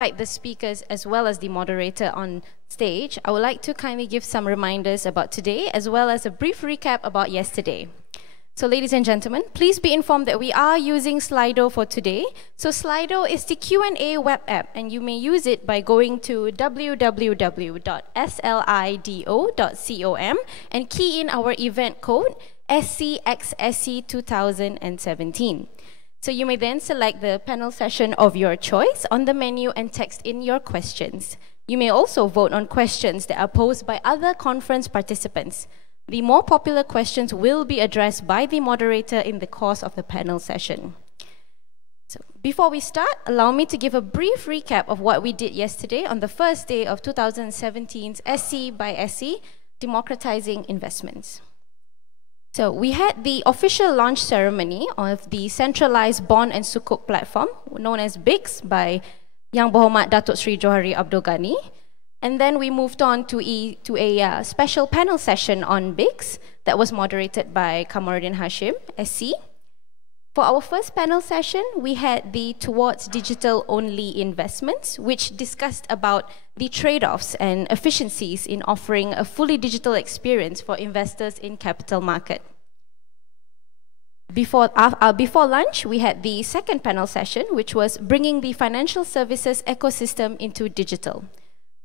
The speakers as well as the moderator on stage, I would like to kindly give some reminders about today as well as a brief recap about yesterday. So ladies and gentlemen, please be informed that we are using Slido for today. So Slido is the Q&A web app, and you may use it by going to www.slido.com and key in our event code SCXSC2017. So you may then select the panel session of your choice on the menu and text in your questions. You may also vote on questions that are posed by other conference participants. The more popular questions will be addressed by the moderator in the course of the panel session. So before we start, allow me to give a brief recap of what we did yesterday on the first day of 2017's SC by SC, Democratizing Investments. So we had the official launch ceremony of the centralized bond and sukuk platform known as BIGS by Yang Berhormat Datuk Seri Johari Abdul Ghani. And then we moved on to a special panel session on BIGS that was moderated by Kamaruddin Hashim, SC. For our first panel session, we had the Towards Digital-Only Investments, which discussed about the trade-offs and efficiencies in offering a fully digital experience for investors in capital market. Before lunch, we had the second panel session, which was Bringing the Financial Services Ecosystem into Digital.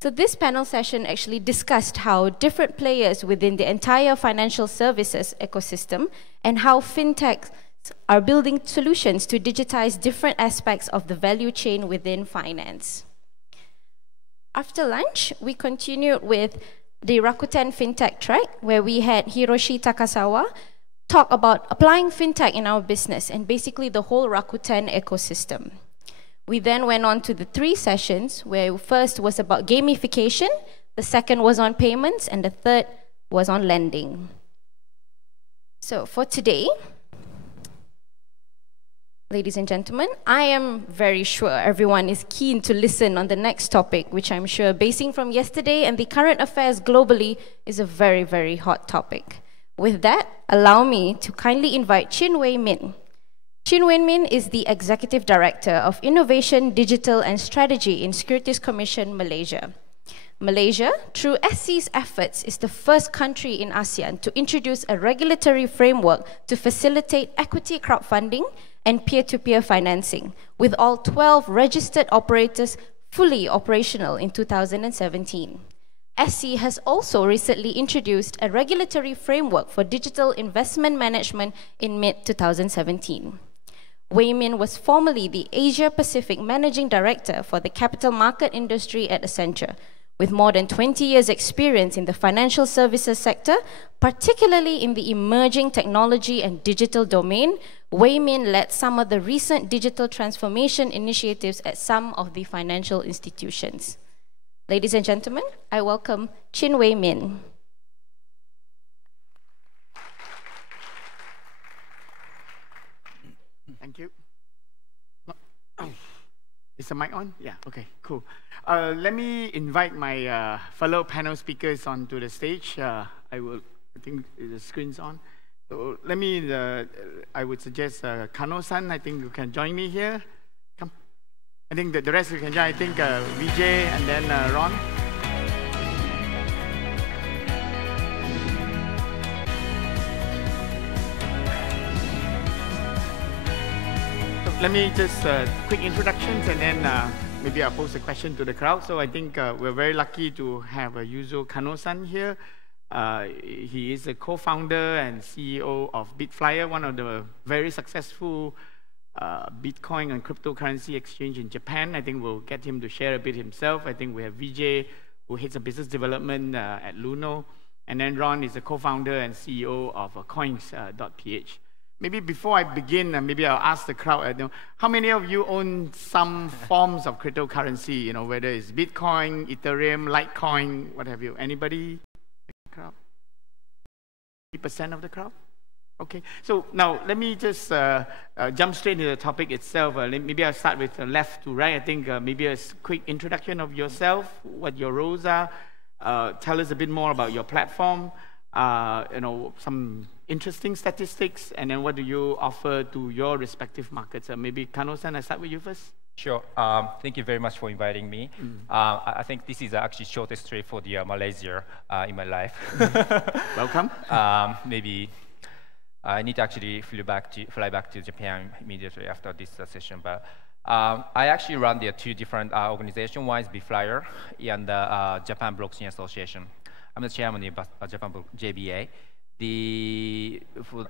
So this panel session actually discussed how different players within the entire financial services ecosystem and how fintechs are building solutions to digitize different aspects of the value chain within finance. After lunch, we continued with the Rakuten FinTech track, where we had Hiroshi Takasawa talk about applying fintech in our business and basically the whole Rakuten ecosystem. We then went on to the three sessions, where first was about gamification, the second was on payments, and the third was on lending. So for today, ladies and gentlemen, I am very sure everyone is keen to listen on the next topic, which I'm sure, basing from yesterday and the current affairs globally, is a very, very hot topic. With that, allow me to kindly invite Chin Wei Min. Chin Wei Min is the Executive Director of Innovation, Digital and Strategy in Securities Commission Malaysia. Malaysia, through SC's efforts, is the first country in ASEAN to introduce a regulatory framework to facilitate equity crowdfunding and peer-to-peer financing, with all 12 registered operators fully operational in 2017. SC has also recently introduced a regulatory framework for digital investment management in mid-2017. Wei Min was formerly the Asia-Pacific Managing Director for the capital market industry at Accenture. With more than 20 years' experience in the financial services sector, particularly in the emerging technology and digital domain, Wei Min led some of the recent digital transformation initiatives at some of the financial institutions. Ladies and gentlemen, I welcome Chin Wei Min. Thank you. Is the mic on? Yeah, okay, cool. Let me invite my fellow panel speakers onto the stage. I think the screen's on. So let me, I would suggest Kano-san, I think you can join me here. Come. I think the rest you can join. I think Vijay and then Ron. Let me just quick introductions, and then maybe I'll pose a question to the crowd. So I think we're very lucky to have Yuzo Kano-san here. He is a co-founder and CEO of Bitflyer, one of the very successful Bitcoin and cryptocurrency exchange in Japan. I think we'll get him to share a bit himself. I think we have Vijay, who heads a business development at Luno. And then Ron is the co-founder and CEO of Coins.ph. Maybe before I begin, maybe I'll ask the crowd, how many of you own some forms of cryptocurrency, whether it's Bitcoin, Ethereum, Litecoin, what have you? Anybody? Crowd? 50% of the crowd? Okay, so now let me just jump straight into the topic itself. Maybe I'll start with left to right. I think maybe a quick introduction of yourself, what your roles are. Tell us a bit more about your platform, some interesting statistics, and then what do you offer to your respective markets? Maybe Kano-san, I start with you first. Sure. Thank you very much for inviting me. I think this is actually shortest trip for the Malaysia in my life. Welcome. Maybe I need to actually fly back to Japan immediately after this session. But I actually run the two different organizations. One is BitFlyer and the Japan Blockchain Association. I'm the chairman of Japan JBA. For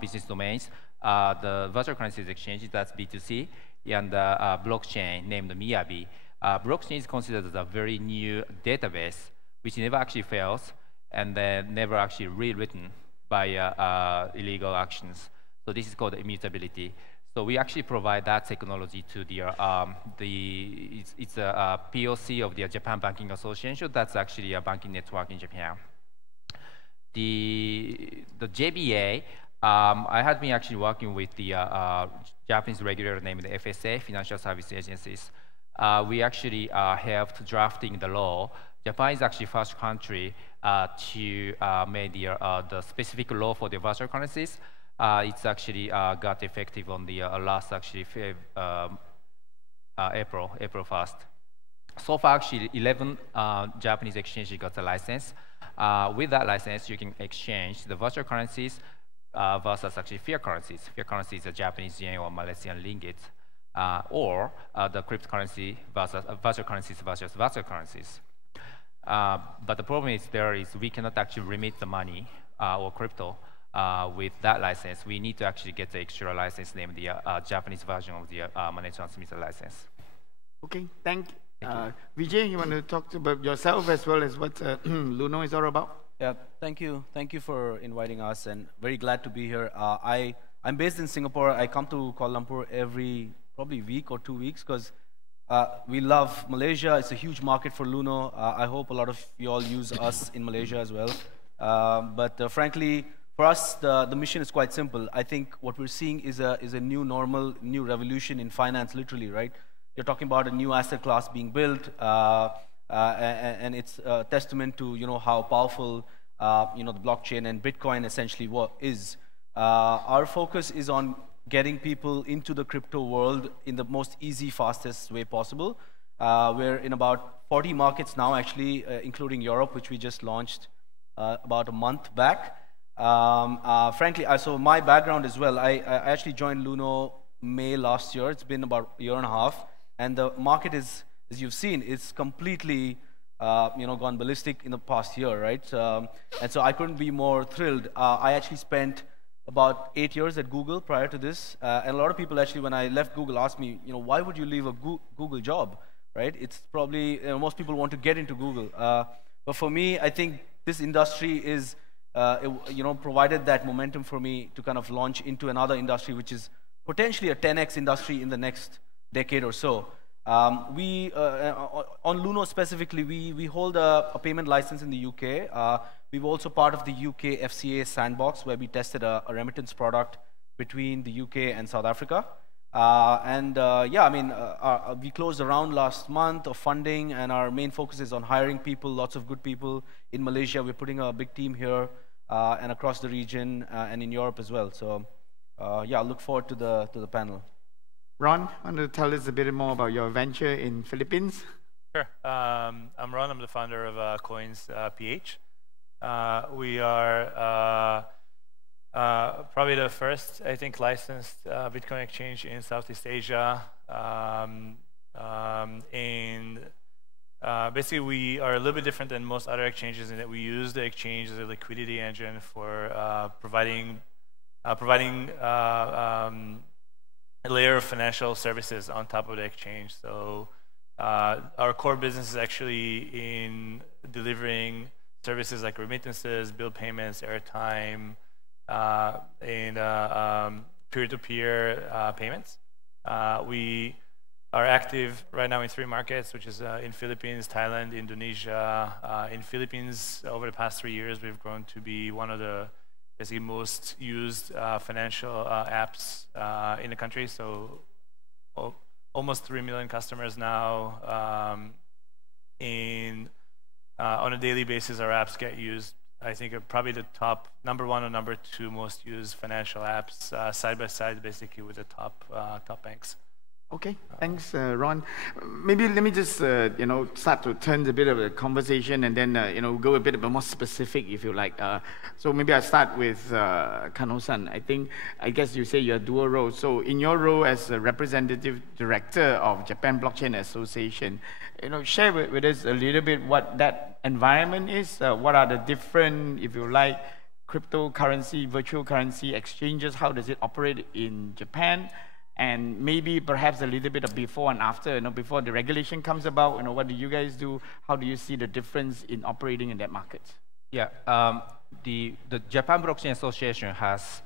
business domains, the virtual currencies exchange, that's B2C, and the blockchain named Miyabi. Blockchain is considered as a very new database which never actually fails and then never actually rewritten by illegal actions. So this is called immutability. So we actually provide that technology to it's a POC of the Japan Banking Association. That's actually a banking network in Japan. The JBA, I had been actually working with the Japanese regulator named the FSA, Financial Service Agencies. We actually helped drafting the law. Japan is actually first country to make the specific law for the virtual currencies. It's actually got effective on the last actually April 1st. So far, actually, 11 Japanese exchanges got the license. With that license, you can exchange the virtual currencies versus actually fiat currencies. Fiat currency is a Japanese yen or Malaysian ringgit, or the cryptocurrency versus virtual currencies versus virtual currencies. But the problem is we cannot actually remit the money or crypto with that license. We need to actually get the extra license named the Japanese version of the money transmitter license. Okay, thank you. Vijay, you want to talk about yourself as well as what Luno is all about? Yeah, thank you. Thank you for inviting us, and very glad to be here. I'm based in Singapore. I come to Kuala Lumpur every probably week or 2 weeks because we love Malaysia. It's a huge market for Luno. I hope a lot of you all use us in Malaysia as well. But frankly, for us, the mission is quite simple. I think what we're seeing is a new normal, new revolution in finance, literally, right? You're talking about a new asset class being built, and it's a testament to how powerful the blockchain and Bitcoin essentially is. Our focus is on getting people into the crypto world in the most easy, fastest way possible. We're in about 40 markets now, actually, including Europe, which we just launched about a month back. Frankly, so my background as well, I actually joined Luno May last year. It's been about a year and a half. And the market is, as you've seen, it's completely gone ballistic in the past year, right? And so I couldn't be more thrilled. I actually spent about 8 years at Google prior to this. And a lot of people actually, when I left Google, asked me, why would you leave a Google job, right? It's probably, most people want to get into Google. But for me, I think this industry is, provided that momentum for me to kind of launch into another industry, which is potentially a 10x industry in the next decade or so. On Luno specifically, we hold a payment license in the UK. We're also part of the UK FCA sandbox, where we tested a remittance product between the UK and South Africa. We closed a round last month of funding, and our main focus is on hiring people, lots of good people in Malaysia. We're putting a big team here and across the region and in Europe as well. So, I look forward to the panel. Ron, want to tell us a bit more about your venture in Philippines? Sure. I'm Ron. I'm the founder of Coins PH. We are probably the first, I think, licensed Bitcoin exchange in Southeast Asia. Basically, we are a little bit different than most other exchanges in that we use the exchange as a liquidity engine for providing a layer of financial services on top of the exchange. So our core business is actually in delivering services like remittances, bill payments, airtime, and peer-to-peer payments. We are active right now in 3 markets, which is in Philippines, Thailand, Indonesia. In Philippines, over the past 3 years, we've grown to be one of the basically most used financial apps in the country. So almost 3 million customers now. On a daily basis, our apps get used. I think are probably the top #1 or #2 most used financial apps, side by side, basically with the top banks. Okay, thanks, Ron. Maybe let me just, start to turn a bit of a conversation and then, go a bit more specific, if you like. So maybe I'll start with Kano-san. I guess you say you're dual role. So in your role as a representative director of Japan Blockchain Association, share with us a little bit what that environment is. What are the different, if you like, cryptocurrency, virtual currency exchanges? How does it operate in Japan? And maybe perhaps a little bit of before and after, before the regulation comes about, what do you guys do? How do you see the difference in operating in that market? Yeah, the Japan Blockchain Association has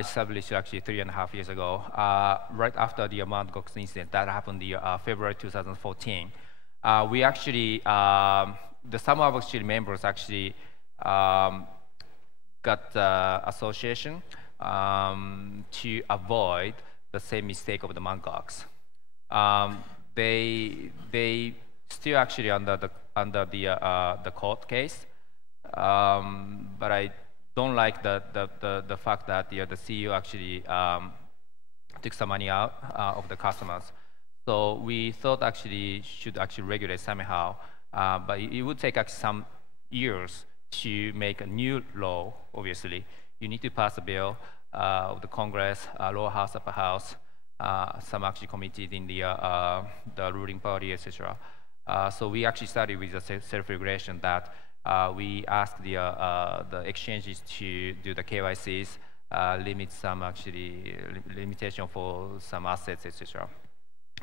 established actually 3.5 years ago, right after the Mt. Gox incident that happened in February 2014. We actually, the some of actually members actually got the association to avoid the same mistake of the Mt. Gox. They still actually under the court case, but I don't like the fact that the CEO actually took some money out of the customers. So we thought actually should actually regulate somehow, but it would take actually some years to make a new law. Obviously, you need to pass a bill of the Congress, lower house, upper house, some actually committed in the ruling party, etc. So we actually started with the self-regulation that we asked the exchanges to do the KYCs, limit some actually limitation for some assets, etc.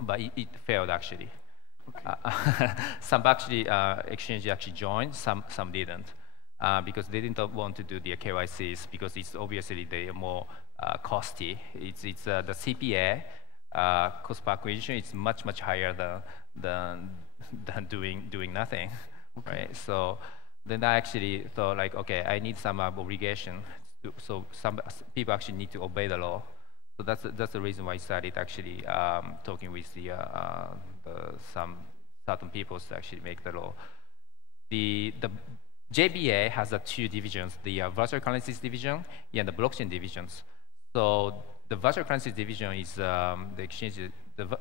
But it failed actually. Okay. Some actually exchanges actually joined, some didn't. Because they didn't want to do the KYCs because it's obviously they are more costly. It's the CPA, cost per acquisition, it's much higher than doing nothing, okay. Right? So then I actually thought like, okay, I need some obligation. So some people actually need to obey the law. So that's the reason why I started actually talking with some certain people to actually make the law. The JBA has two divisions, the virtual currencies division and the blockchain divisions. So the virtual currencies division is the exchange,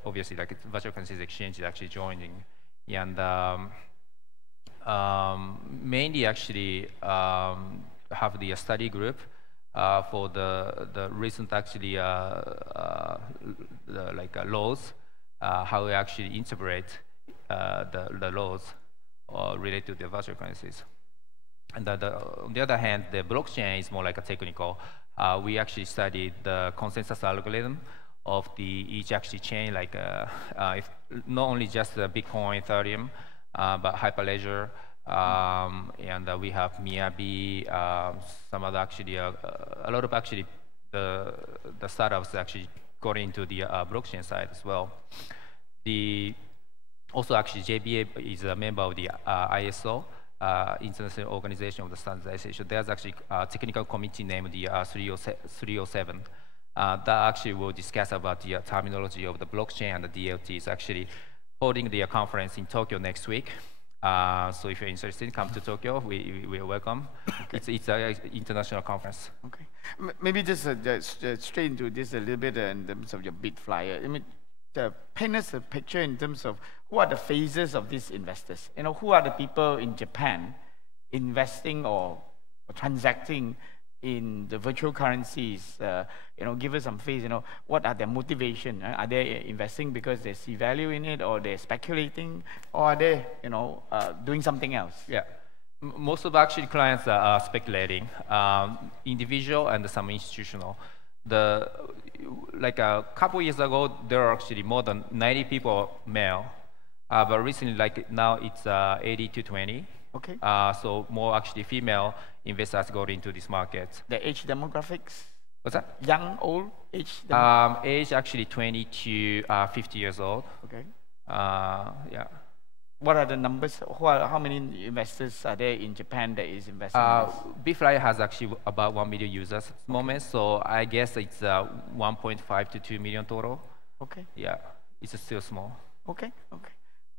obviously like virtual currencies exchange is actually joining. And mainly actually have the study group for the recent actually laws, how we actually integrate the laws related to the virtual currencies. And on the other hand, the blockchain is more like a technical. We actually studied the consensus algorithm of each actually chain, like if not only just Bitcoin, Ethereum, but Hyperledger, and we have Miyabi, some other actually, a lot of actually the startups actually got into the blockchain side as well. Also actually JBA is a member of the ISO. International Organization of the Standardization. There's actually a technical committee named the 307 that actually will discuss about the terminology of the blockchain and the DLT. Is actually holding the conference in Tokyo next week. So if you're interested, come to Tokyo. We are welcome. Okay. It's an international conference. Okay. Maybe just straight into this a little bit in terms of your BitFlyer. I mean, paint us a picture in terms of who are the phases of these investors? Who are the people in Japan investing or transacting in the virtual currencies? Give us some phase. What are their motivation? Are they investing because they see value in it, or they're speculating, or are they, doing something else? Yeah, most of actually clients are speculating, individual and some institutional. Like a couple years ago, there were actually more than 90 people male. But recently, like now, it's 80 to 20. Okay. So more actually female investors got into this market. The age demographics? What's that? Young, old, age? Age actually 20 to 50 years old. Okay. Yeah. What are the numbers? How many investors are there in Japan that is investing in this? BitFlyer has actually about 1 million users at the moment, so I guess it's 1.5 to 2 million total. Okay. Yeah, it's still small. Okay, okay.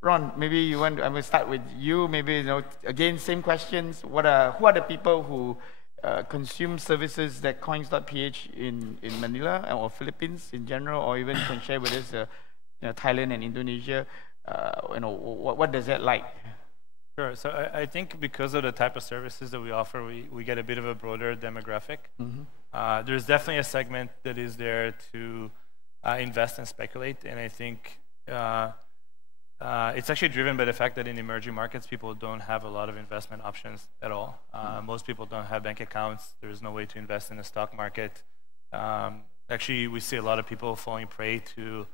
Ron, maybe you want to, I'm going to start with you. Maybe, again, same questions. Who are the people who consume services that Coins.ph in Manila or Philippines in general, or even can share with us Thailand and Indonesia. What does that like? Sure. So I think because of the type of services that we offer, we get a bit of a broader demographic. There's definitely a segment that is there to invest and speculate, and I think it's actually driven by the fact that in emerging markets, people don't have a lot of investment options at all. Most people don't have bank accounts. There's no way to invest in the stock market. Actually, we see a lot of people falling prey to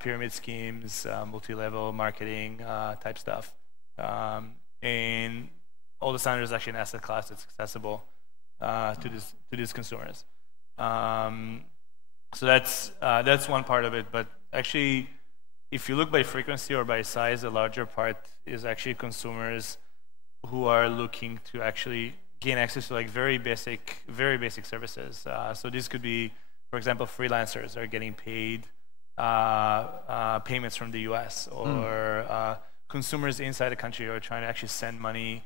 pyramid schemes, multi-level marketing type stuff. And Aldosander is actually an asset class that's accessible to these consumers. So that's one part of it. But actually, if you look by frequency or by size, the larger part is actually consumers who are looking to actually gain access to like very basic services. So this could be, for example, freelancers are getting paid payments from the US, or consumers inside the country are trying to actually send money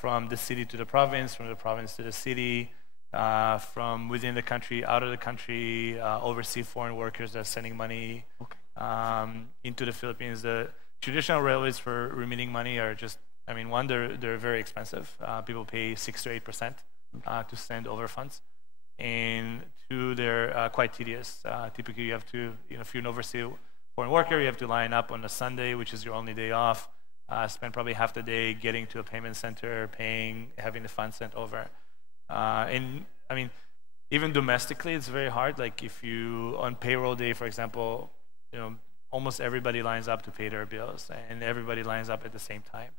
from the city to the province, from the province to the city, from within the country, out of the country, overseas foreign workers that are sending money into the Philippines. The traditional railways for remitting money are just, I mean, one, they're very expensive. People pay 6 to 8% to send over funds. And two, they're quite tedious. Typically, you have to, if you're an overseas foreign worker, you have to line up on a Sunday, which is your only day off, spend probably half the day getting to a payment center, paying, having the funds sent over. And I mean, even domestically, it's very hard. Like if you, on payroll day, for example, almost everybody lines up to pay their bills, and everybody lines up at the same time.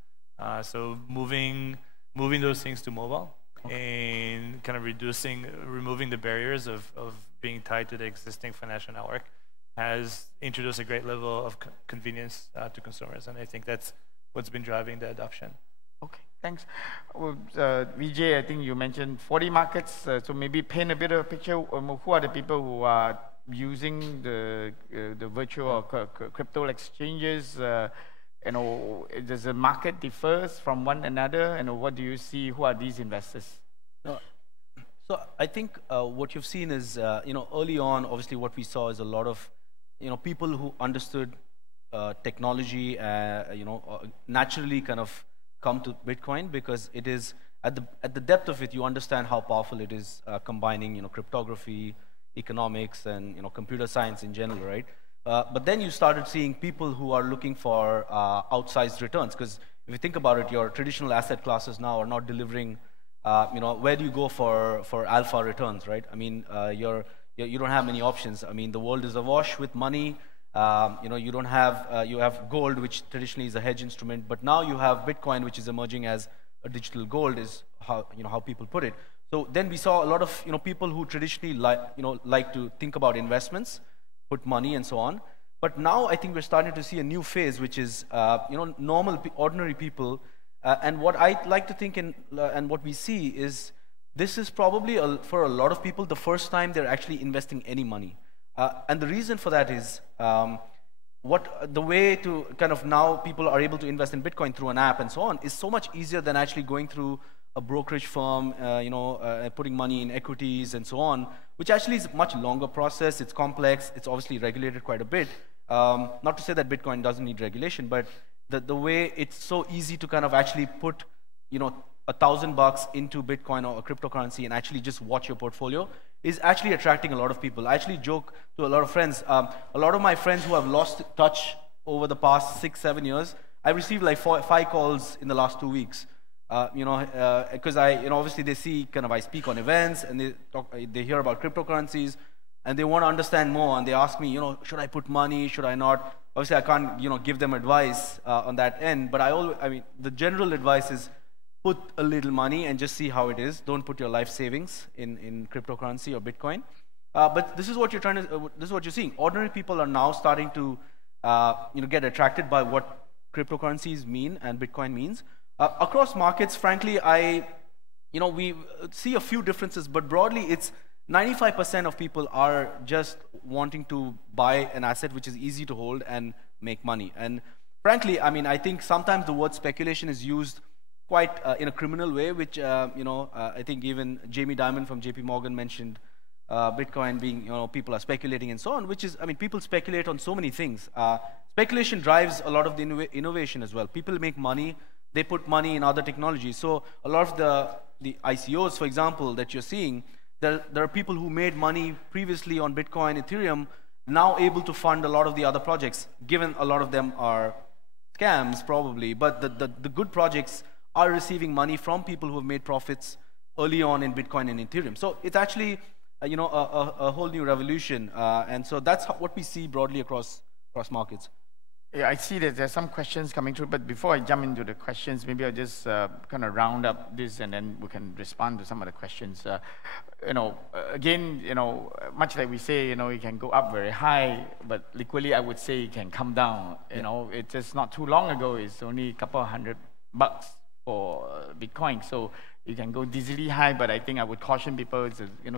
So moving those things to mobile, and kind of removing the barriers of being tied to the existing financial network has introduced a great level of convenience to consumers, and I think that's what's been driving the adoption. Okay, thanks. Well, Vijay, I think you mentioned 40 markets, so maybe paint a bit of a picture. Who are the people who are using the virtual or crypto exchanges? Does the market differs from one another? And what do you see? Who are these investors? So I think what you've seen is, early on, obviously what we saw is a lot of, people who understood technology, naturally kind of come to Bitcoin, because it is at the depth of it, you understand how powerful it is, combining, cryptography, economics, and computer science in general, right? But then you started seeing people who are looking for outsized returns, because if you think about it, your traditional asset classes now are not delivering. Where do you go for alpha returns, right? I mean, you don't have many options. I mean, the world is awash with money. You don't have you have gold, which traditionally is a hedge instrument, but now you have Bitcoin, which is emerging as a digital gold, is how people put it. So then we saw a lot of people who traditionally like to think about investments, put money and so on. But now I think we're starting to see a new phase, which is normal, ordinary people. And what I like to think and what we see is this is probably for a lot of people the first time they're actually investing any money. And the reason for that is the way to kind of now people are able to invest in Bitcoin through an app and so on is so much easier than actually going through a brokerage firm, putting money in equities and so on, which actually is a much longer process. It's complex. It's obviously regulated quite a bit. Not to say that Bitcoin doesn't need regulation, but the way it's so easy to kind of actually put, $1,000 into Bitcoin or a cryptocurrency and actually just watch your portfolio is actually attracting a lot of people. I actually joke to a lot of friends. A lot of my friends who have lost touch over the past 6-7 years, I received like 5 calls in the last 2 weeks. Because obviously they see I speak on events and they hear about cryptocurrencies and they want to understand more, and they ask me, should I put money, should I not? Obviously I can't, give them advice on that end, but the general advice is put a little money and just see how it is. Don't put your life savings in cryptocurrency or Bitcoin. But this is what this is what you're seeing. Ordinary people are now starting to, get attracted by what cryptocurrencies mean and Bitcoin means. Across markets, frankly, we see a few differences, but broadly, it's 95% of people are just wanting to buy an asset which is easy to hold and make money. And frankly, I think sometimes the word speculation is used quite in a criminal way, which I think even Jamie Dimon from JP Morgan mentioned Bitcoin being, people are speculating and so on, which is, I mean, people speculate on so many things. Speculation drives a lot of the innovation as well. People make money, they put money in other technologies. So a lot of the ICOs, for example, that you're seeing, there are people who made money previously on Bitcoin, Ethereum, now able to fund a lot of the other projects, given a lot of them are scams probably, but the good projects are receiving money from people who have made profits early on in Bitcoin and Ethereum. So it's actually a whole new revolution, and so that's what we see broadly across markets. Yeah, I see that there's some questions coming through, but before I jump into the questions, maybe I'll just kind of round up this and then we can respond to some of the questions. Again, much like we say, it can go up very high, but liquidly I would say it can come down. It's just not too long ago, it's only a couple of $100 for Bitcoin. So you can go dizzily high, but I think I would caution people,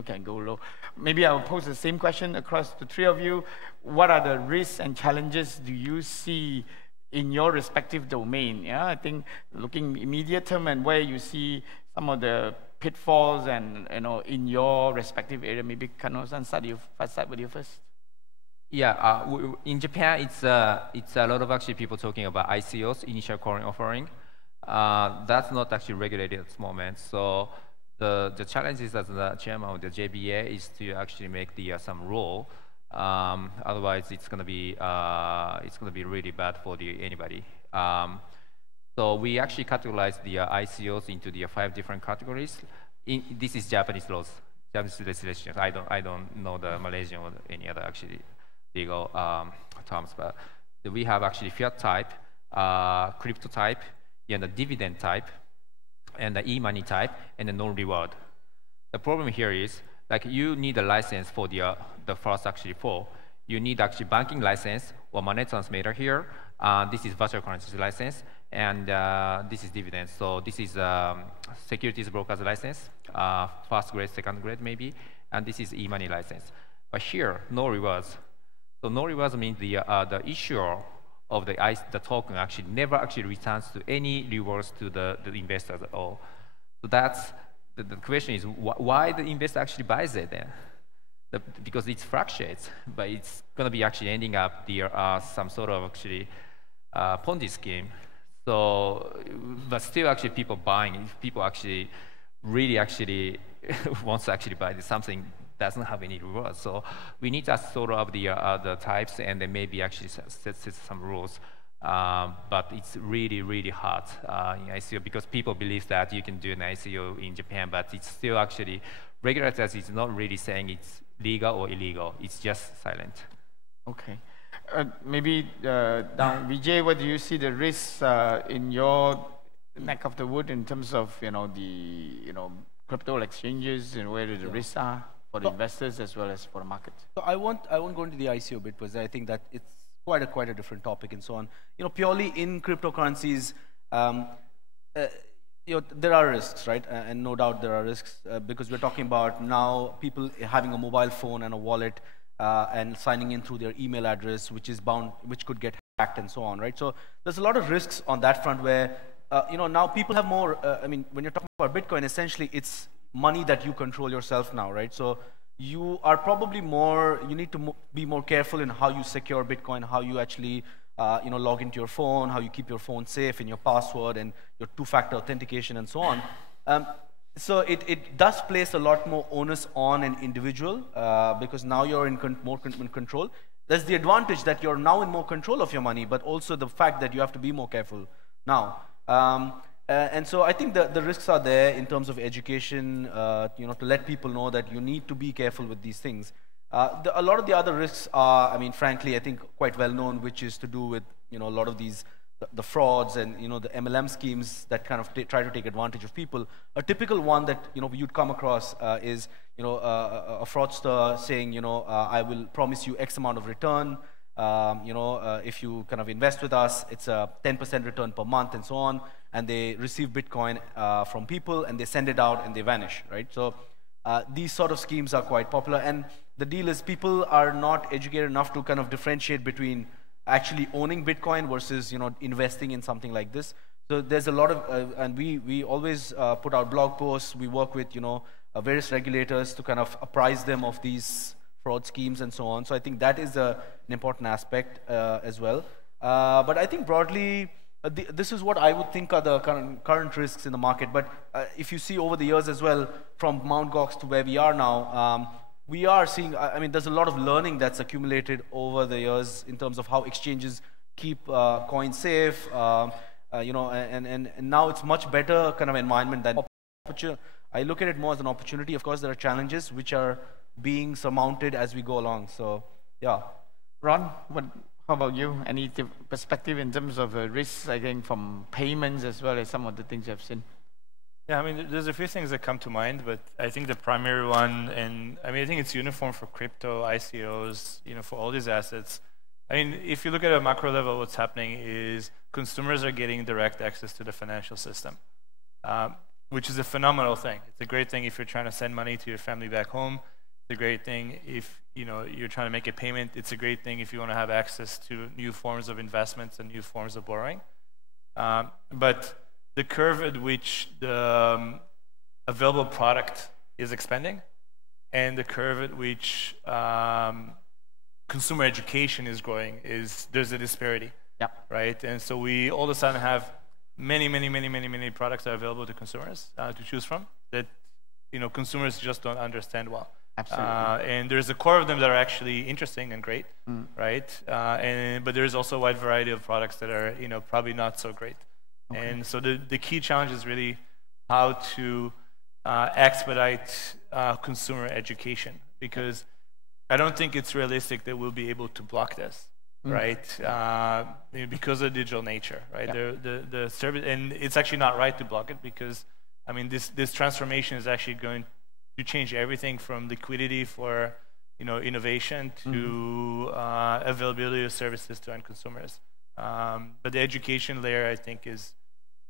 can go low. Maybe I will pose the same question across the three of you. What are the risks and challenges do you see in your respective domain? Yeah, I think looking immediate term and where you see some of the pitfalls and in your respective area. Maybe Kano-san, start with you first. Yeah, in Japan, it's a lot of actually people talking about ICOs, initial coin offering. That's not actually regulated at this moment. So the challenge is, as the chairman of the JBA, is to actually make some rule. Otherwise, it's going to be really bad for anybody. So we actually categorize the ICOs into the 5 different categories. This is Japanese laws, Japanese legislation. I don't know the Malaysian or any other actually legal terms, but we have actually fiat type, crypto type, and the dividend type, and the e-money type, and the non-reward. The problem here is, like, you need a license for the first actually 4. You need actually banking license or money transmitter here. This is virtual currency license, and this is dividends. So this is securities broker's license, first grade, second grade maybe, and this is e-money license. But here, no rewards. So no rewards means the issuer of the token actually never actually returns to any rewards to the investors at all. So that's the question is, why the investor actually buys it then? Because it fluctuates, but it's going to be actually ending up some sort of actually Ponzi scheme. So, but still actually people buying, if people actually really actually wants to actually buy something doesn't have any rewards. So we need to sort of the types and then maybe actually set some rules. But it's really, really hard in ICO because people believe that you can do an ICO in Japan, but it's still actually, regulators is not really saying it's legal or illegal. It's just silent. Okay. Maybe down, Vijay, what do you see the risks in your neck of the wood in terms of the crypto exchanges and where the risks are for the investors as well as for the market? So I won't go into the ICO bit because I think that it's quite a different topic and so on. Purely in cryptocurrencies, there are risks, right? And no doubt there are risks because we're talking about now people having a mobile phone and a wallet and signing in through their email address, which could get hacked and so on, right? So there's a lot of risks on that front where now people have more. I mean, when you're talking about Bitcoin, essentially it's money that you control yourself now, right? So you are probably you need to be more careful in how you secure Bitcoin, how you actually log into your phone, how you keep your phone safe in your password and your 2-factor authentication and so on. So it does place a lot more onus on an individual because now you're in more control. There's the advantage that you're now in more control of your money, but also the fact that you have to be more careful now. And so I think the risks are there in terms of education, to let people know that you need to be careful with these things. A lot of the other risks are, I mean, frankly, I think quite well known, which is to do with, a lot of these, the frauds and, the MLM schemes that kind of try to take advantage of people. A typical one that, you'd come across is, a fraudster saying, I will promise you X amount of return. If you kind of invest with us, it's a 10% return per month and so on. And they receive Bitcoin from people and they send it out and they vanish, right? So these sort of schemes are quite popular. And the deal is people are not educated enough to kind of differentiate between actually owning Bitcoin versus, investing in something like this. So there's a lot of, and we always put out blog posts. We work with various regulators to kind of apprise them of these fraud schemes and so on. So I think that is an important aspect as well. But I think broadly, this is what I would think are the current risks in the market. But if you see over the years as well, from Mt. Gox to where we are now, we are seeing, I mean, there's a lot of learning that's accumulated over the years in terms of how exchanges keep coins safe, and now it's much better kind of environment than opportunity. I look at it more as an opportunity. Of course, there are challenges which are being surmounted as we go along. So, yeah. Ron, how about you? Any perspective in terms of risks, again, from payments as well as some of the things you've seen? Yeah, I mean, there's a few things that come to mind, but I think the primary one, and I mean, I think it's uniform for crypto, ICOs, for all these assets. I mean, if you look at a macro level, what's happening is consumers are getting direct access to the financial system, which is a phenomenal thing. It's a great thing if you're trying to send money to your family back home. It's a great thing if you're trying to make a payment. It's a great thing if you want to have access to new forms of investments and new forms of borrowing. But the curve at which the available product is expanding and the curve at which consumer education is growing there's a disparity, right? And so we all of a sudden have many products that are available to consumers to choose from that consumers just don't understand well. Absolutely. And there's a core of them that are actually interesting and great, right? But there's also a wide variety of products that are probably not so great. Okay. And so the key challenge is really how to expedite consumer education, because I don't think it's realistic that we'll be able to block this, right? Because of digital nature, right? The service, and it's actually not right to block it, because I mean this transformation is actually going to change everything from liquidity for innovation to availability of services to end consumers. But the education layer, I think, is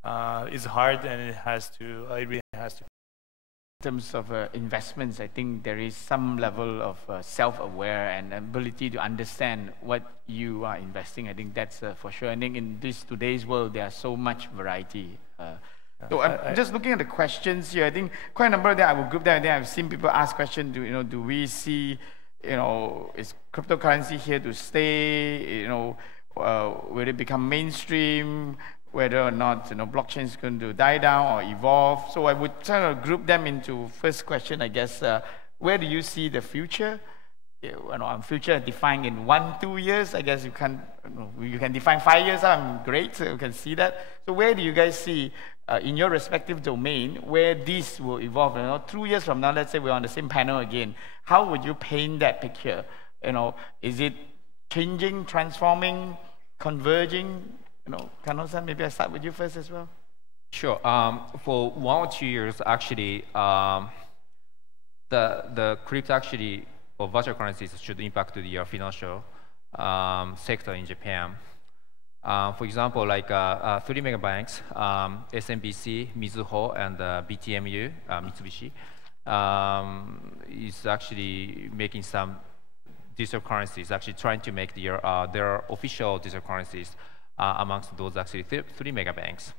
hard, and it really has to. In terms of investments, I think there is some level of self-aware and ability to understand what you are investing. I think that's for sure. I think in today's world, there's so much variety. So I'm just looking at the questions here. I think quite a number of them, I will group them. I think I've seen people ask questions, do we see, is cryptocurrency here to stay? Will it become mainstream? Whether or not blockchain is going to die down or evolve. So I would try to group them into first question, I guess. Where do you see the future? Future defined in 1-2 years. I guess you can define 5 years. I'm great, so you can see that. So where do you guys see in your respective domain where this will evolve? 2 years from now, let's say we're on the same panel again. How would you paint that picture? Is it changing, transforming, converging? Kano-san, maybe I start with you first as well. Sure. For 1 or 2 years, actually, the crypto actually, or virtual currencies should impact the financial sector in Japan. For example, like 3 mega banks, SMBC, Mizuho, and BTMU, Mitsubishi, is actually making some digital currencies, actually trying to make their official digital currencies amongst those actually 3 mega banks.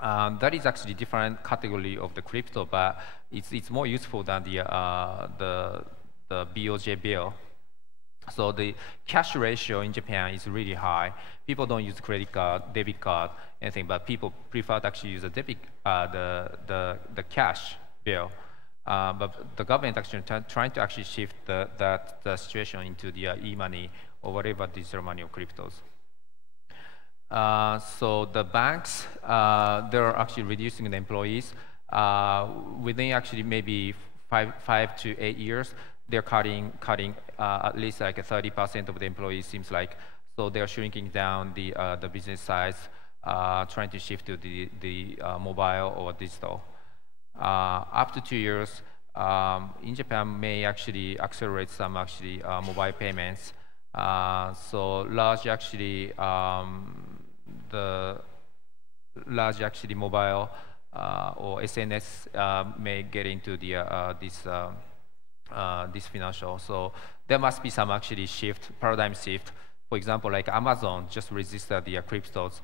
That is actually different category of the crypto, but it's more useful than the BOJ bill. So the cash ratio in Japan is really high. People don't use credit card, debit card, anything, but people prefer to actually use the cash bill. But the government actually trying to actually shift the situation into the e-money or whatever digital money or cryptos. So the banks, they're actually reducing the employees. Within actually maybe 5 to 8 years, they're cutting at least like 30% of the employees, seems like. So they're shrinking down the business size, trying to shift to the mobile or digital. Up to 2 years, in Japan may actually accelerate some actually mobile payments. So large actually mobile or SNS may get into this financial. So there must be some actually paradigm shift. For example, like Amazon just registered the cryptos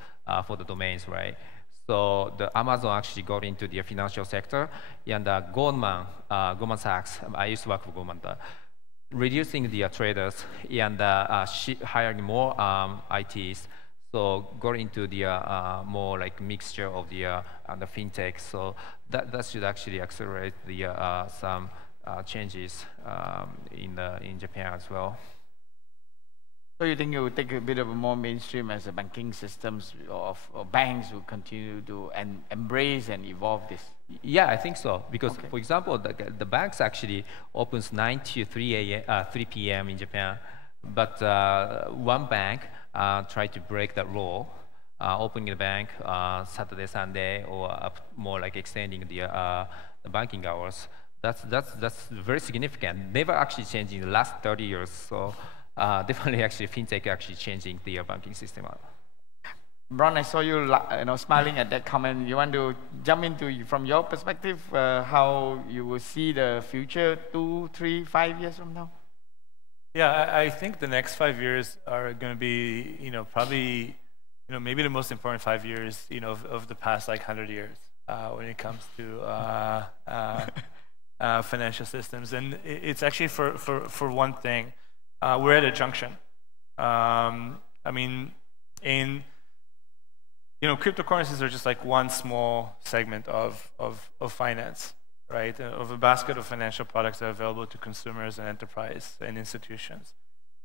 for the domains, right? So the Amazon actually got into the financial sector, and Goldman Sachs, I used to work for Goldman, reducing the traders and hiring more ITs. So got into the more like mixture of the fintech. So that should actually accelerate the some changes in Japan as well. So you think it will take a bit of a more mainstream as the banking systems of banks will continue to embrace and evolve this? Yeah, I think so. Because, for example, the banks actually opens 9 to 3 p.m. in Japan. But one bank tried to break that rule, opening the bank Saturday, Sunday, or more like extending the banking hours. That's very significant. Never actually changed in the last 30 years. So definitely, actually, fintech actually changing the banking system. Bron, I saw you, smiling at that comment. You want to jump into, from your perspective, how you will see the future 2, 3, 5 years from now? Yeah, I think the next 5 years are going to be, probably, maybe the most important 5 years, of the past 100 years when it comes to financial systems. And it's actually for one thing, we're at a junction. I mean, cryptocurrencies are just like one small segment of finance, right? Of a basket of financial products that are available to consumers and enterprise and institutions.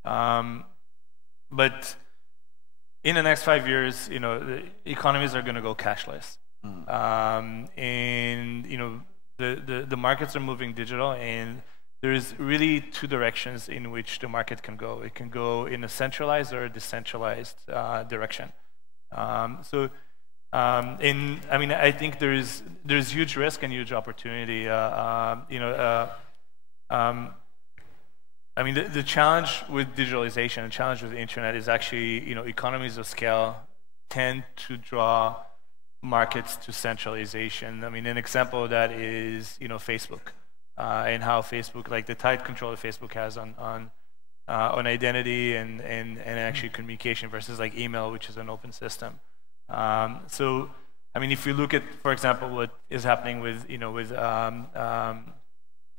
But in the next 5 years, the economies are going to go cashless. And the markets are moving digital, and there's really two directions in which the market can go. It can go in a centralized or a decentralized direction. I think there's huge risk and huge opportunity. The challenge with digitalization, the challenge with the internet is actually, economies of scale tend to draw markets to centralization. I mean, an example of that is, Facebook, and how Facebook, like the tight control that Facebook has on identity and actually communication versus like email, which is an open system. If you look at, for example, what is happening with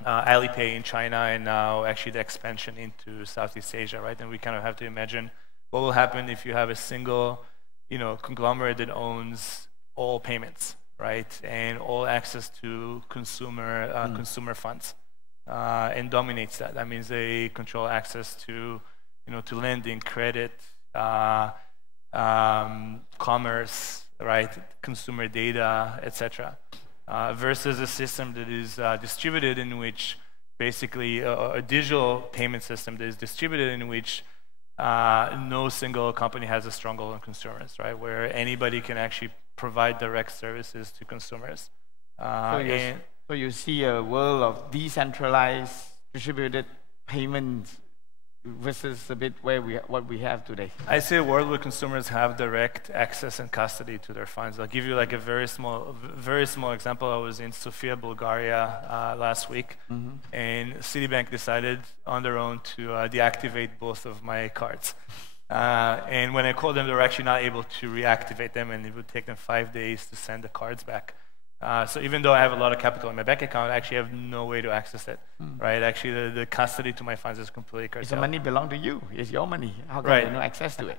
Alipay in China, and now actually the expansion into Southeast Asia, right? And we kind of have to imagine what will happen if you have a single, conglomerate that owns all payments, right, and all access to consumer funds, and dominates that. That means they control access to, to lending, credit, commerce, right, consumer data, etc. Versus a system that is distributed, in which basically a digital payment system that is distributed, in which no single company has a stronghold on consumers, right, where anybody can actually provide direct services to consumers. So you see a world of decentralized, distributed payments versus a bit what we have today. I see a world where consumers have direct access and custody to their funds. I'll give you like a very small example. I was in Sofia, Bulgaria last week, and Citibank decided on their own to deactivate both of my cards. And when I called them, they were actually not able to reactivate them, and it would take them 5 days to send the cards back. So even though I have a lot of capital in my bank account, I actually have no way to access it, right? Actually, the custody to my funds is completely curtailed. The money belongs to you. It's your money. How can you have no access to it?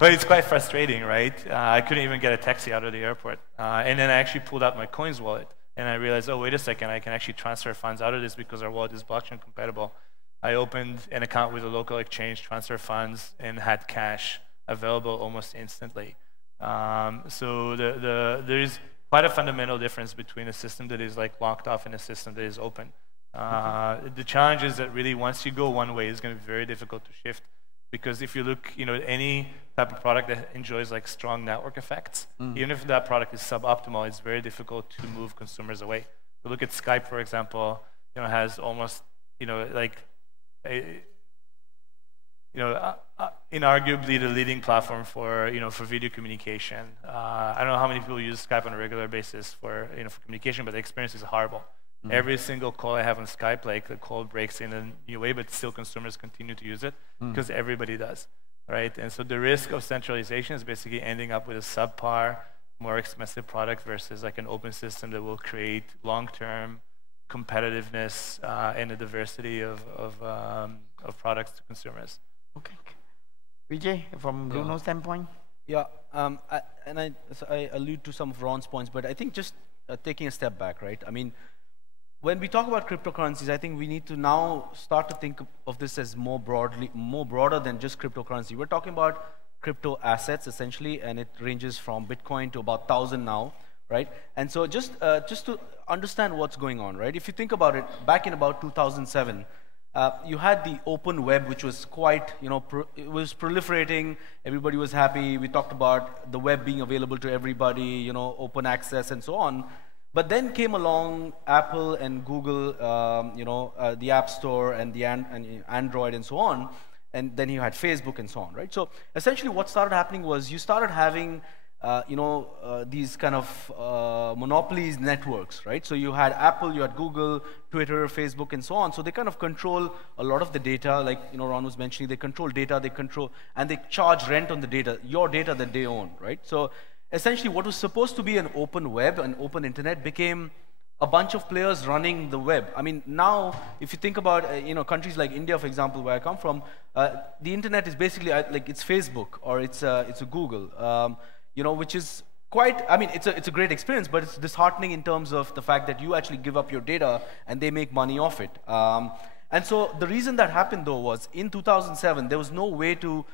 But it's quite frustrating, right? I couldn't even get a taxi out of the airport. And then I actually pulled out my Coins wallet, and I realized, oh, wait a second, I can actually transfer funds out of this because our wallet is blockchain compatible. I opened an account with a local exchange, transfer funds, and had cash available almost instantly. So there is quite a fundamental difference between a system that is like locked off and a system that is open. The challenge is that really once you go one way, it's going to be very difficult to shift, because if you look, at any type of product that enjoys like strong network effects, even if that product is suboptimal, it's very difficult to move consumers away. So look at Skype, for example. Has almost inarguably the leading platform for video communication. I don't know how many people use Skype on a regular basis for communication, but the experience is horrible. Every single call I have on Skype, like the call breaks in a new way, but still consumers continue to use it because everybody does, right? And so the risk of centralization is basically ending up with a subpar more expensive product versus like an open system that will create long-term competitiveness and a diversity of products to consumers. Okay. Vijay, from Luno's standpoint? Yeah, I allude to some of Ron's points, but I think just taking a step back, right? I mean, when we talk about cryptocurrencies, I think we need to now start to think of this as more broader than just cryptocurrency. We're talking about crypto assets essentially, and it ranges from Bitcoin to about 1,000 now, right? And so just to understand what's going on, right? If you think about it, back in about 2007, you had the open web, which was quite, it was proliferating. Everybody was happy. We talked about the web being available to everybody, open access and so on. But then came along Apple and Google, the App Store and the Android and so on. And then you had Facebook and so on, right? So essentially what started happening was you started having these kind of monopolies networks, right? So you had Apple, you had Google, Twitter, Facebook, and so on. So they kind of control a lot of the data, like Ron was mentioning. They control data, and they charge rent on the data, your data that they own, right? So essentially, what was supposed to be an open web, an open internet, became a bunch of players running the web. I mean, now, if you think about countries like India, for example, where I come from, the internet is basically like it's Facebook or it's a Google. Which is quite, I mean, it's a great experience, but it's disheartening in terms of the fact that you actually give up your data and they make money off it. And so the reason that happened, though, was in 2007, there was no way to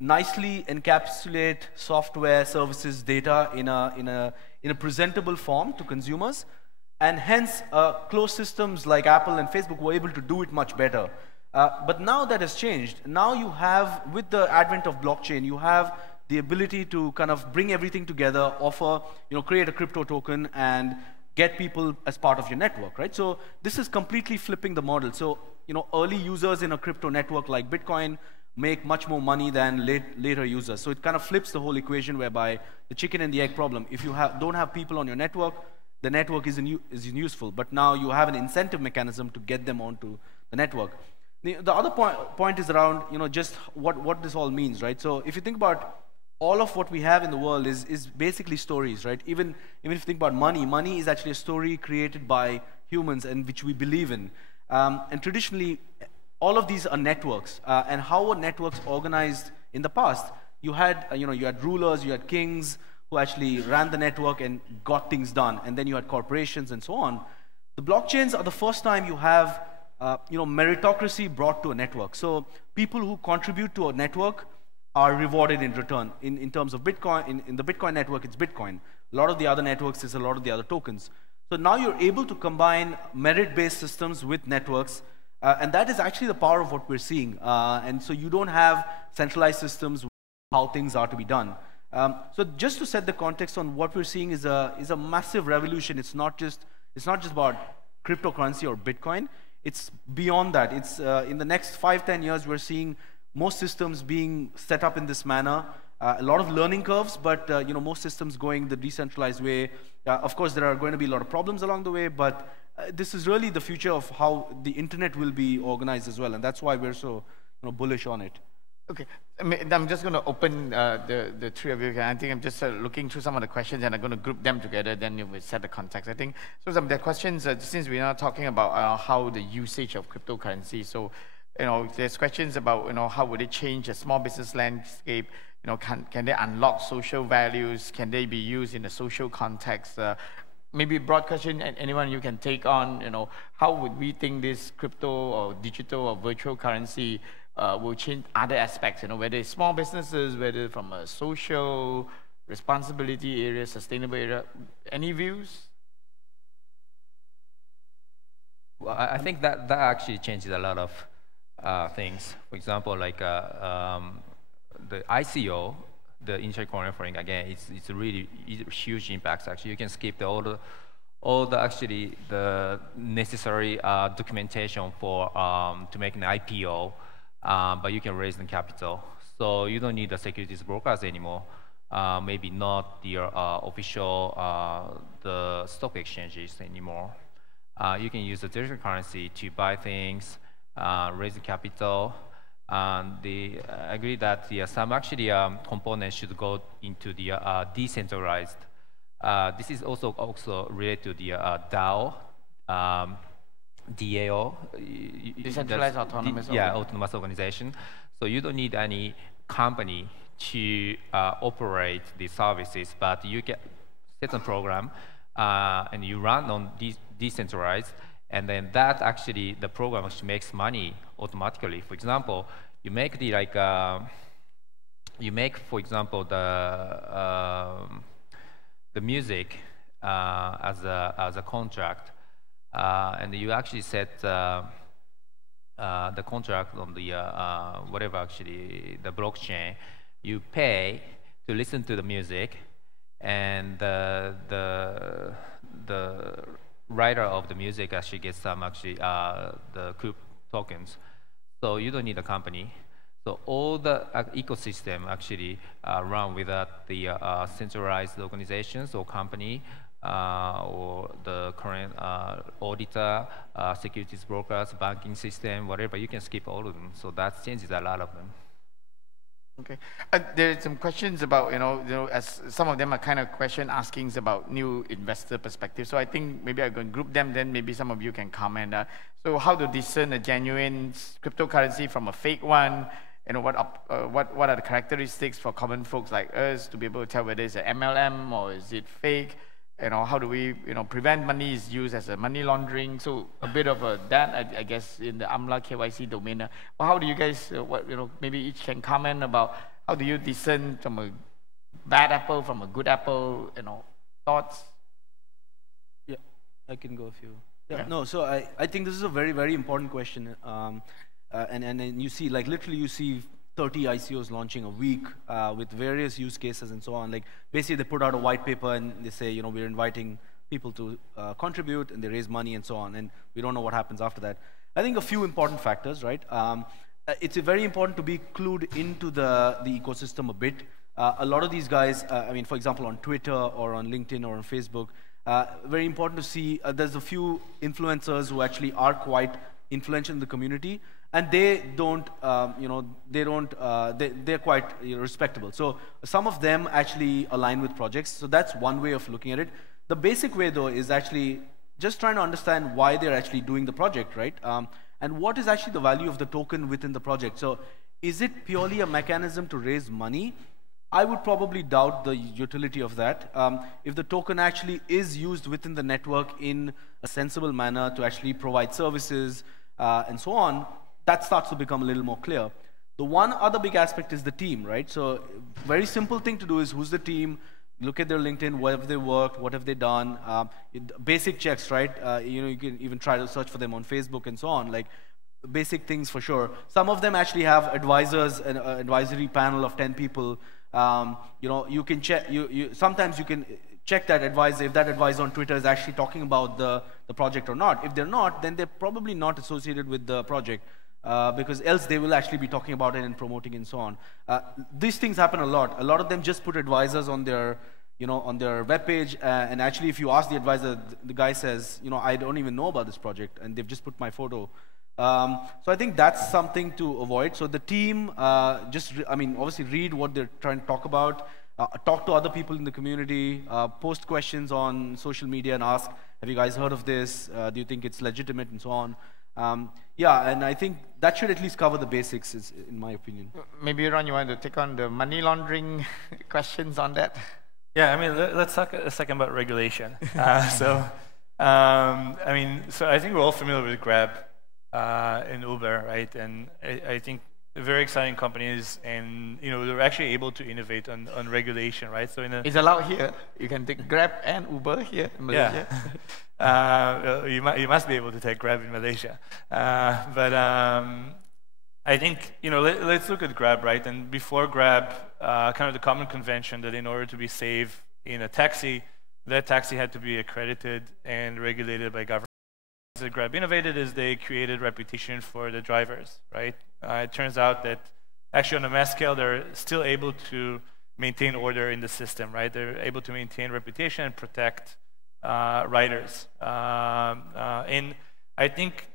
nicely encapsulate software services data in a presentable form to consumers. And hence, closed systems like Apple and Facebook were able to do it much better. But now that has changed. Now you have, with the advent of blockchain, you have the ability to kind of bring everything together, offer, create a crypto token and get people as part of your network, right? So this is completely flipping the model. So, early users in a crypto network like Bitcoin make much more money than later users. So it kind of flips the whole equation whereby the chicken and the egg problem. If you don't have people on your network, the network isn't useful. But now you have an incentive mechanism to get them onto the network. The other point is around, just what this all means, right? So if you think about all of what we have in the world is basically stories, right? Even if you think about money is actually a story created by humans and which we believe in. And traditionally, all of these are networks. And how were networks organized in the past? You had, you had rulers, you had kings who actually ran the network and got things done. And then you had corporations and so on. The blockchains are the first time you have, meritocracy brought to a network. So people who contribute to a network are rewarded in return. In terms of Bitcoin, in the Bitcoin network, it's Bitcoin. A lot of the other networks is a lot of the other tokens. So now you're able to combine merit-based systems with networks, and that is actually the power of what we're seeing. And so you don't have centralized systems how things are to be done. So just to set the context on what we're seeing is a massive revolution. It's not just about cryptocurrency or Bitcoin. It's beyond that. It's in the next 5-10 years, we're seeing most systems being set up in this manner. A lot of learning curves, but most systems going the decentralized way. Of course, there are going to be a lot of problems along the way, but this is really the future of how the internet will be organized as well, and that's why we're so bullish on it. Okay, I'm just going to open the three of you. I think I'm just looking through some of the questions, and I'm going to group them together, then we'll set the context. I think so. Some of the questions, since we're now talking about how the usage of cryptocurrency, so there's questions about how would it change a small business landscape? Can they unlock social values? Can they be used in a social context? Maybe a broad question, and anyone you can take on. How would we think this crypto or digital or virtual currency will change other aspects? Whether it's small businesses, whether from a social responsibility area, sustainable area. Any views? Well, I think that actually changes a lot of things. For example, like the ICO, the inter-coin offering, again, it's a really huge impact. Actually, you can skip all the necessary documentation for to make an IPO, but you can raise the capital. So you don't need the securities brokers anymore. Maybe not your official the stock exchanges anymore. You can use the digital currency to buy things, raise the capital. I agree that some actually components should go into the decentralized this is also related to the DAO, DAO. Decentralized Autonomous Organization. Autonomous organization. So you don't need any company to operate the services, but you get certain program and you run on decentralized, and then that actually the program actually makes money automatically. For example, you make the for example the music as a contract, and you actually set the contract on the whatever actually the blockchain. You pay to listen to the music, and the writer of the music actually gets some the COOP tokens. So you don't need a company. So all the ecosystem actually run without the centralized organizations or company or the current auditor, securities brokers, banking system, whatever. You can skip all of them. So that changes a lot of them. Okay. There are some questions about, as some of them are kind of question askings about new investor perspective. So I think maybe I'm going to group them, then maybe some of you can comment. So how to discern a genuine cryptocurrency from a fake one? What are the characteristics for common folks like us to be able to tell whether it's an MLM or is it fake? How do we, prevent money is used as a money laundering? So a bit of that, I guess, in the AMLA KYC domain. Well, how do you guys, maybe each can comment about how do you discern from a bad apple from a good apple? Thoughts? Yeah, I can go a few. Yeah. No, so I think this is a very, very important question. And you see, like literally you see 30 ICOs launching a week with various use cases and so on. Like basically they put out a white paper and they say, we're inviting people to contribute, and they raise money and so on, and we don't know what happens after that. I think a few important factors, right? It's very important to be clued into the ecosystem a bit. A lot of these guys, for example, on Twitter or on LinkedIn or on Facebook, very important to see there's a few influencers who actually are quite influential in the community, and they don't, they're quite respectable. So some of them actually align with projects. So that's one way of looking at it. The basic way, though, is actually just trying to understand why they're actually doing the project, right? And what is actually the value of the token within the project. So is it purely a mechanism to raise money? I would probably doubt the utility of that. If the token actually is used within the network in a sensible manner to actually provide services and so on, that starts to become a little more clear. The one other big aspect is the team, right? So very simple thing to do is who's the team, look at their LinkedIn, where have they worked, what have they done, basic checks, right? You can even try to search for them on Facebook and so on, like basic things for sure. Some of them actually have advisors, an advisory panel of 10 people. You can check, sometimes you can check that advisor, if that advisor on Twitter is actually talking about the project or not. If they're not, then they're probably not associated with the project. Because else they will actually be talking about it and promoting and so on. These things happen a lot. A lot of them just put advisors on their, on their webpage, and actually if you ask the advisor, the guy says, I don't even know about this project, and they've just put my photo. So I think that's something to avoid. So the team, obviously read what they're trying to talk about, talk to other people in the community, post questions on social media and ask, have you guys heard of this? Do you think it's legitimate and so on? Yeah, and I think that should at least cover the basics, in my opinion. Maybe, Ron, you want to take on the money laundering questions on that? Yeah, let's talk a second about regulation. So I think we're all familiar with Grab and Uber, right? And I think very exciting companies, and they're actually able to innovate on regulation, right? So it's allowed here. You can take Grab and Uber here in Malaysia. Yeah. You must be able to take Grab in Malaysia. I think let's look at Grab, right? And before Grab, kind of the common convention that in order to be safe in a taxi, that taxi had to be accredited and regulated by government. What Grab innovated is they created reputation for the drivers, right? It turns out that actually on a mass scale, they're still able to maintain order in the system, right? They're able to maintain reputation and protect riders. And I think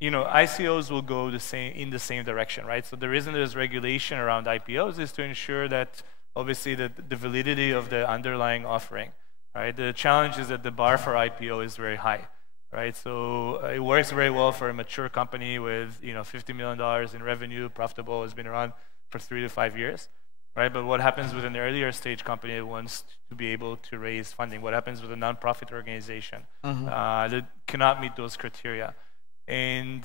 ICOs will go in the same direction, right? So the reason there's regulation around IPOs is to ensure that obviously the validity of the underlying offering. right? The challenge is that the bar for IPO is very high, right? So it works very well for a mature company with $50 million in revenue, profitable, has been around for 3 to 5 years, right? But what happens with an earlier stage company that wants to be able to raise funding? What happens with a nonprofit organization that cannot meet those criteria? And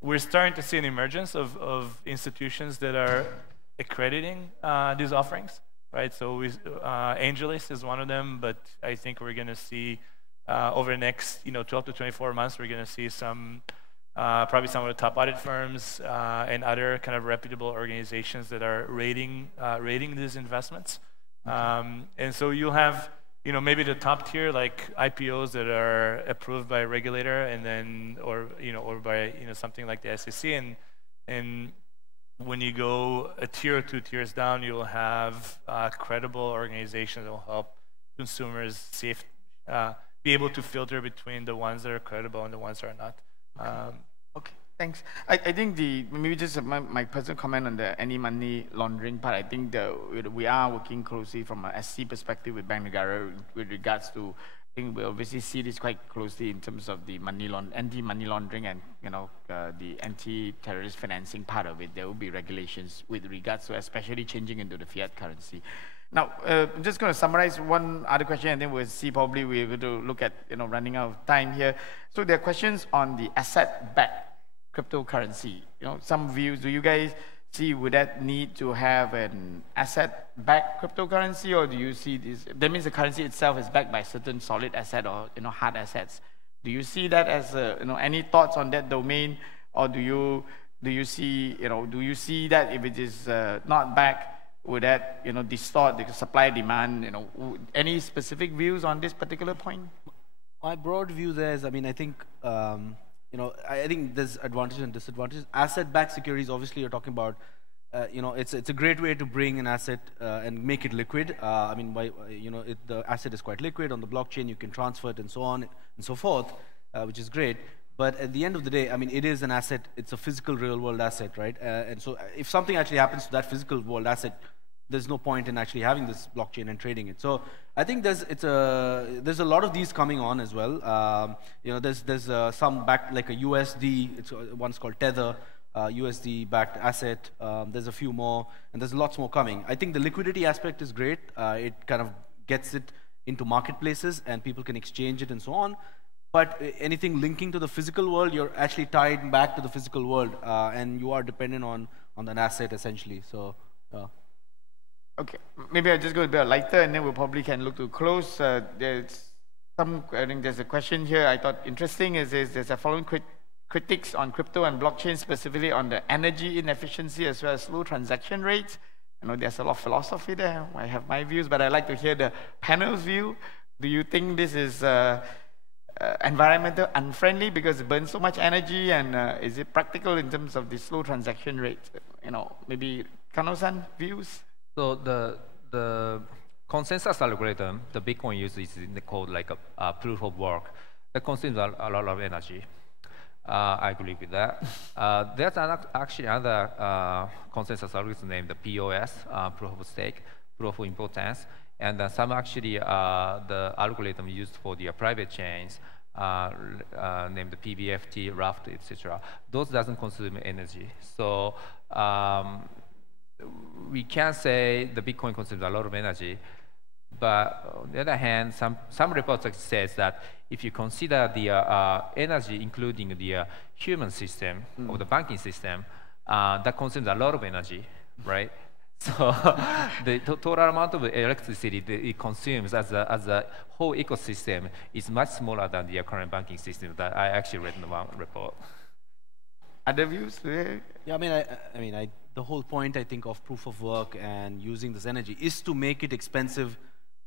we're starting to see an emergence of institutions that are accrediting these offerings, right? So AngelList is one of them, but I think we're going to see over the next 12 to 24 months, we're going to see some probably some of the top audit firms and other kind of reputable organizations that are rating these investments. And so you'll have maybe the top tier like IPOs that are approved by a regulator, and then or by something like the SEC, and when you go a tier or 2 tiers down, you'll have credible organizations that will help consumers be able to filter between the ones that are credible and the ones that are not. Okay, thanks. I think maybe just my personal comment on the anti-money laundering part. I think we are working closely from an SC perspective with Bank Negara with regards to. I think we obviously see this quite closely in terms of the anti-money laundering and the anti-terrorist financing part of it. There will be regulations with regards to especially changing into the fiat currency. Now, I'm just going to summarize one other question, and then we'll see. Probably we're going to look at running out of time here. So there are questions on the asset-backed cryptocurrency. Some views. Do you guys see would that need to have an asset-backed cryptocurrency, or do you see this? That means the currency itself is backed by certain solid asset or hard assets. Do you see that as any thoughts on that domain, or do you see that if it is not backed, would that distort the supply demand? Any specific views on this particular point? My broad view there is, I think I think there's advantages and disadvantages. Asset-backed securities, obviously, you're talking about. It's a great way to bring an asset and make it liquid. The asset is quite liquid on the blockchain. You can transfer it and so on and so forth, which is great. But at the end of the day, it is an asset. It's a physical, real-world asset, right? And so if something actually happens to that physical world asset, there's no point in actually having this blockchain and trading it. So I think there's a lot of these coming on as well. There's some backed like a USD. It's one's called Tether, USD backed asset. There's a few more, and there's lots more coming. I think the liquidity aspect is great. It kind of gets it into marketplaces, and people can exchange it and so on. But anything linking to the physical world, you're actually tied back to the physical world, and you are dependent on an asset essentially. So. Okay, maybe I'll just go a bit lighter, and then we probably can look to close. I think there's a question here I thought interesting. There's a following critiques on crypto and blockchain, specifically on the energy inefficiency as well as slow transaction rates. I know there's a lot of philosophy there. I have my views, but I'd like to hear the panel's view. Do you think this is environmental unfriendly because it burns so much energy, and is it practical in terms of the slow transaction rates? Maybe Kano-san views? So the consensus algorithm, the Bitcoin uses in the code like a proof of work, that consumes a lot of energy. I agree with that. There's actually another consensus algorithm named the POS, proof of stake, proof of importance, and some actually the algorithm used for the private chains named the PBFT, Raft, etc. Those doesn't consume energy. So we can say the Bitcoin consumes a lot of energy, but on the other hand, some reports says that if you consider the energy, including the human system or the banking system, that consumes a lot of energy, right? So the total amount of electricity that it consumes as a whole ecosystem is much smaller than the current banking system that I actually read in one report. Other views? Yeah, the whole point, I think, of proof of work and using this energy is to make it expensive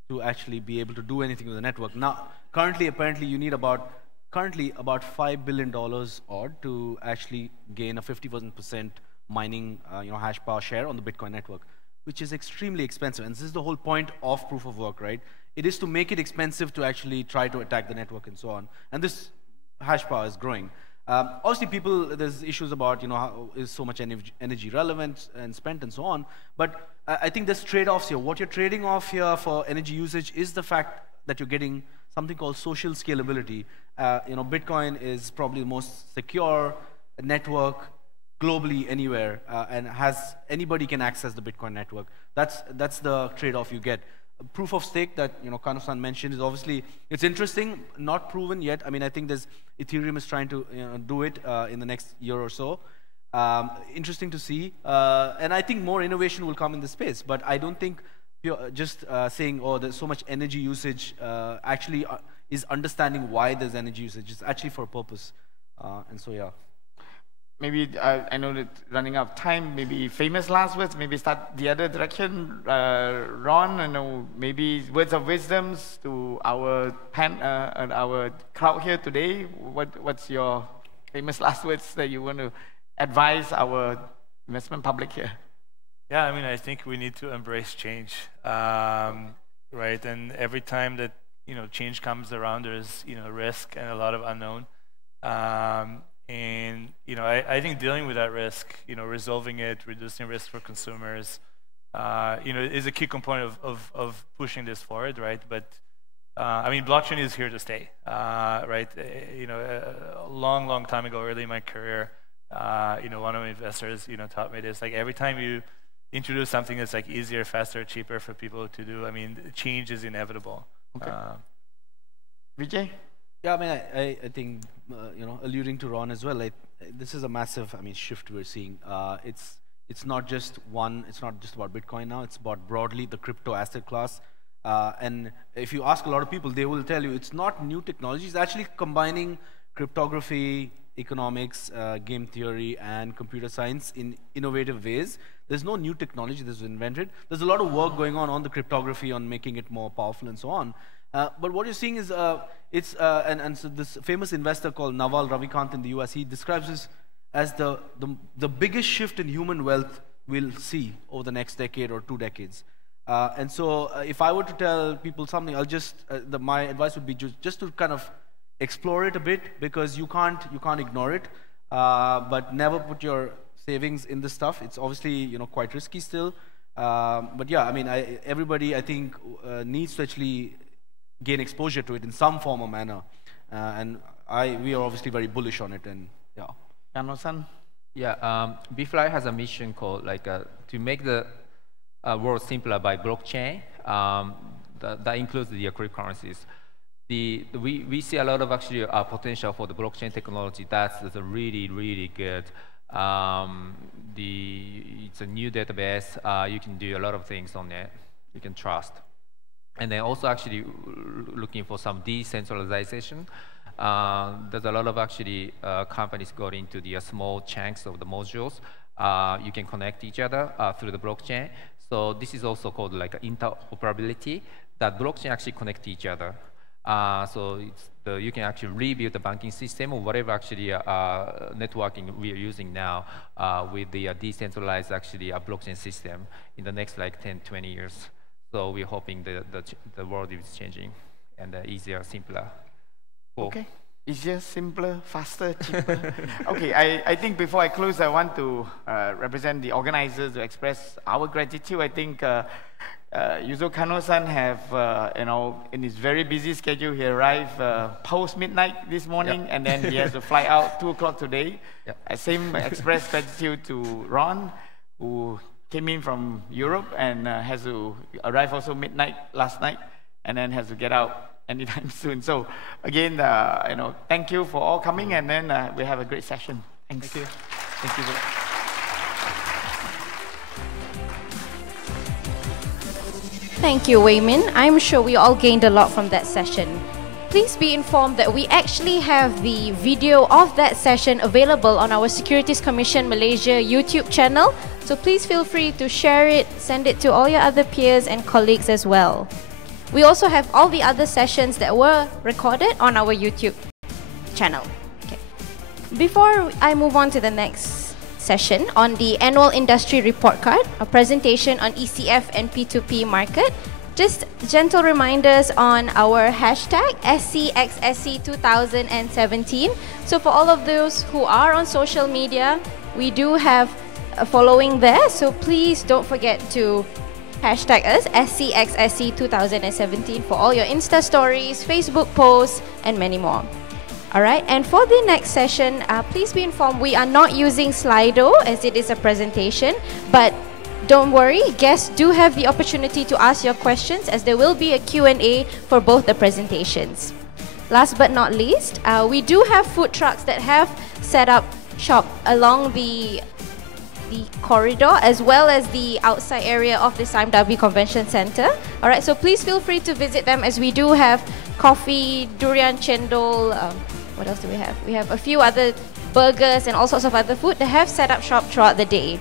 to actually be able to do anything with the network. Now, currently, apparently, you need about $5 billion odd to actually gain a 50% mining, hash power share on the Bitcoin network, which is extremely expensive. And this is the whole point of proof of work, right? It is to make it expensive to actually try to attack the network and so on. And this hash power is growing. Obviously, there's issues about, how is so much energy relevant and spent and so on. But I think there's trade-offs here. What you're trading off here for energy usage is the fact that you're getting something called social scalability. Bitcoin is probably the most secure network globally anywhere, and anybody can access the Bitcoin network. That's the trade-off you get. Proof of stake that Kano-san mentioned is obviously, it's interesting, not proven yet. I mean, I think Ethereum is trying to do it in the next year or so. Interesting to see, and I think more innovation will come in this space. But I don't think just saying, oh, there's so much energy usage actually is understanding why there's energy usage. It's actually for a purpose, and so yeah. Maybe, I know that running out of time, maybe famous last words, maybe start the other direction. Ron, maybe words of wisdoms to our our crowd here today. What's your famous last words that you want to advise our investment public here? Yeah, I mean, I think we need to embrace change, right? And every time that change comes around, there's risk and a lot of unknown. And I think dealing with that risk, resolving it, reducing risk for consumers, is a key component of pushing this forward, right? But I mean, blockchain is here to stay, right? A long time ago, early in my career, one of my investors, taught me this. Like every time you introduce something that's like easier, faster, cheaper for people to do, I mean, change is inevitable. Okay. Vijay? Yeah, I mean, I think, alluding to Ron as well, this is a massive, shift we're seeing. It's not just about Bitcoin now, it's about broadly the crypto asset class. And if you ask a lot of people, they will tell you it's not new technology, it's actually combining cryptography, economics, game theory, and computer science in innovative ways. There's no new technology that's invented. There's a lot of work going on the cryptography, on making it more powerful and so on. But what you're seeing is, so this famous investor called Naval Ravikant in the US, he describes this as the biggest shift in human wealth we'll see over the next decade or 2 decades. And so if I were to tell people something, I'll just, my advice would be just to kind of explore it a bit, because you can't ignore it, but never put your savings in this stuff. It's obviously quite risky still. But yeah, I mean, everybody I think needs to actually gain exposure to it in some form or manner, and we are obviously very bullish on it. And yeah, Kano-san? Yeah, BeFly has a mission called to make the world simpler by blockchain. That includes the cryptocurrencies. We see a lot of actually potential for the blockchain technology. That's really good. It's a new database. You can do a lot of things on it. You can trust. And then also actually looking for some decentralization. There's a lot of actually companies going into the small chunks of the modules. You can connect each other through the blockchain. So this is also called like interoperability, that blockchain actually connect each other. So you can actually rebuild the banking system or whatever actually networking we are using now with the decentralized actually blockchain system in the next like 10, 20 years. So we're hoping the world is changing and easier, simpler. Cool. Okay. Easier, simpler, faster, cheaper. Okay, I think before I close, I want to represent the organizers to express our gratitude. I think Yuzo Kano-san have, in his very busy schedule, he arrived post midnight this morning, and then he has to fly out 2 o'clock today. Same express gratitude to Ron, who came in from Europe and has to arrive also midnight last night, and then has to get out anytime soon. So again, thank you for all coming, and then we have a great session. Thanks. Thank you. Thank you. Thank you, Wei Min. I'm sure we all gained a lot from that session. Please be informed that we actually have the video of that session available on our Securities Commission Malaysia YouTube channel. So please feel free to share it, send it to all your other peers and colleagues as well. We also have all the other sessions that were recorded on our YouTube channel. Okay. Before I move on to the next session on the annual industry report card, a presentation on ECF and P2P market, just gentle reminders on our hashtag SCXSC2017. So for all of those who are on social media, we do have a following there. So please don't forget to Hashtag us, SCXSC2017, for all your Insta stories, Facebook posts, and many more. Alright, and for the next session, please be informed we are not using Slido as it is a presentation, but don't worry, guests do have the opportunity to ask your questions as there will be a Q&A for both the presentations. Last but not least, we do have food trucks that have set up shop along the corridor as well as the outside area of the Sime Darby Convention Center. Alright, so please feel free to visit them as we do have coffee, durian chendol, what else do we have? We have a few other burgers and all sorts of other food that have set up shop throughout the day.